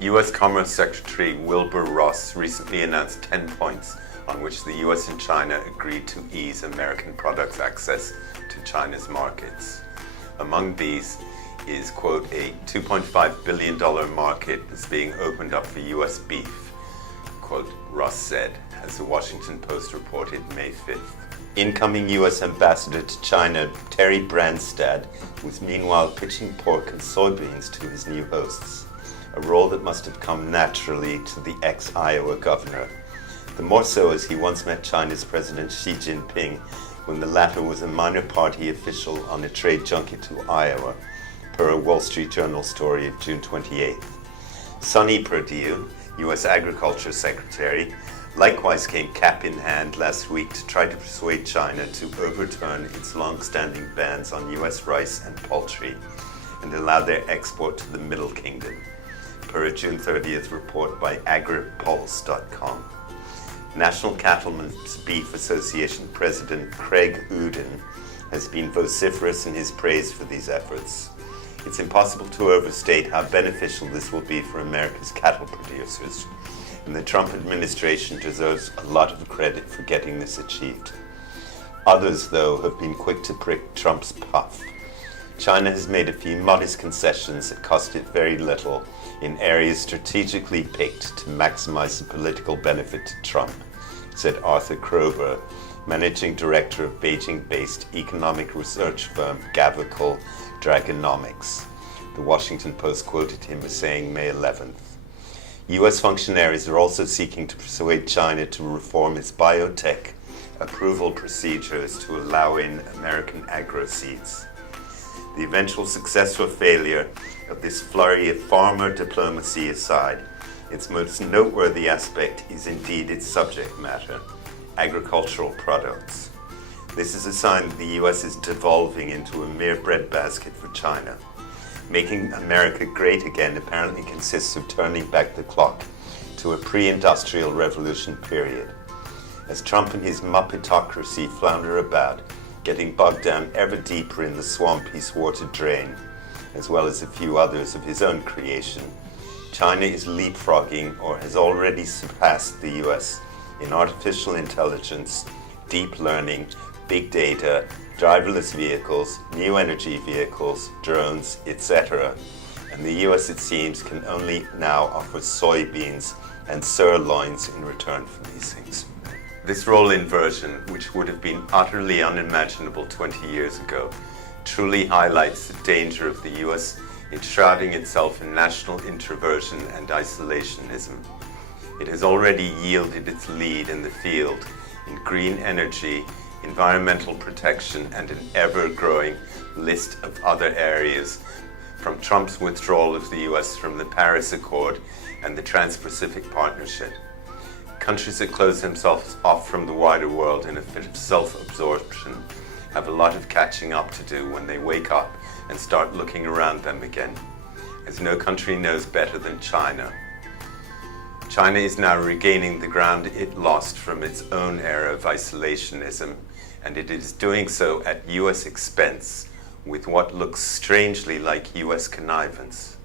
U.S. Commerce Secretary Wilbur Ross recently announced 10 points on which the U.S. and China agreed to ease American products' access to China's markets. Among these is, quote, a $2.5 billion market that's being opened up for U.S. beef, quote, Ross said, as the Washington Post reported May 5th. Incoming U.S. Ambassador to China, Terry Branstad, was meanwhile pitching pork and soybeans to his new hosts, a role that must have come naturally to the ex-Iowa governor. The more so as he once met China's President Xi Jinping when the latter was a minor party official on a trade junket to Iowa, per a Wall Street Journal story of June 28th. Sonny Perdue, U.S. Agriculture Secretary, likewise came cap in hand last week to try to persuade China to overturn its long-standing bans on U.S. rice and poultry and allow their export to the Middle Kingdom, per a June 30th report by agripulse.com. National Cattlemen's Beef Association President Craig Uden has been vociferous in his praise for these efforts. It's impossible to overstate how beneficial this will be for America's cattle producers, and the Trump administration deserves a lot of credit for getting this achieved. Others, though, have been quick to prick Trump's puff. China has made a few modest concessions that cost it very little in areas strategically picked to maximize the political benefit to Trump, said Arthur Kroeber, managing director of Beijing-based economic research firm Gavical Dragonomics. The Washington Post quoted him as saying May 11th. U.S. functionaries are also seeking to persuade China to reform its biotech approval procedures to allow in American agro-seeds. The eventual success or failure of this flurry of farmer diplomacy aside, its most noteworthy aspect is indeed its subject matter, agricultural products. This is a sign that the U.S. is devolving into a mere breadbasket for China. Making America great again apparently consists of turning back the clock to a pre-industrial revolution period. As Trump and his Muppetocracy flounder about, getting bogged down ever deeper in the swamp he swore to drain, as well as a few others of his own creation, China is leapfrogging or has already surpassed the U.S. in artificial intelligence, deep learning, big data, driverless vehicles, new energy vehicles, drones, etc. And the US, it seems, can only now offer soybeans and sirloins in return for these things. This role inversion, which would have been utterly unimaginable 20 years ago, truly highlights the danger of the US enshrouding itself in national introversion and isolationism. It has already yielded its lead in the field in green energy, environmental protection, and an ever-growing list of other areas, from Trump's withdrawal of the US from the Paris Accord and the Trans-Pacific Partnership. Countries that close themselves off from the wider world in a fit of self-absorption have a lot of catching up to do when they wake up and start looking around them again, as no country knows better than China. China is now regaining the ground it lost from its own era of isolationism, and it is doing so at US expense, with what looks strangely like US connivance.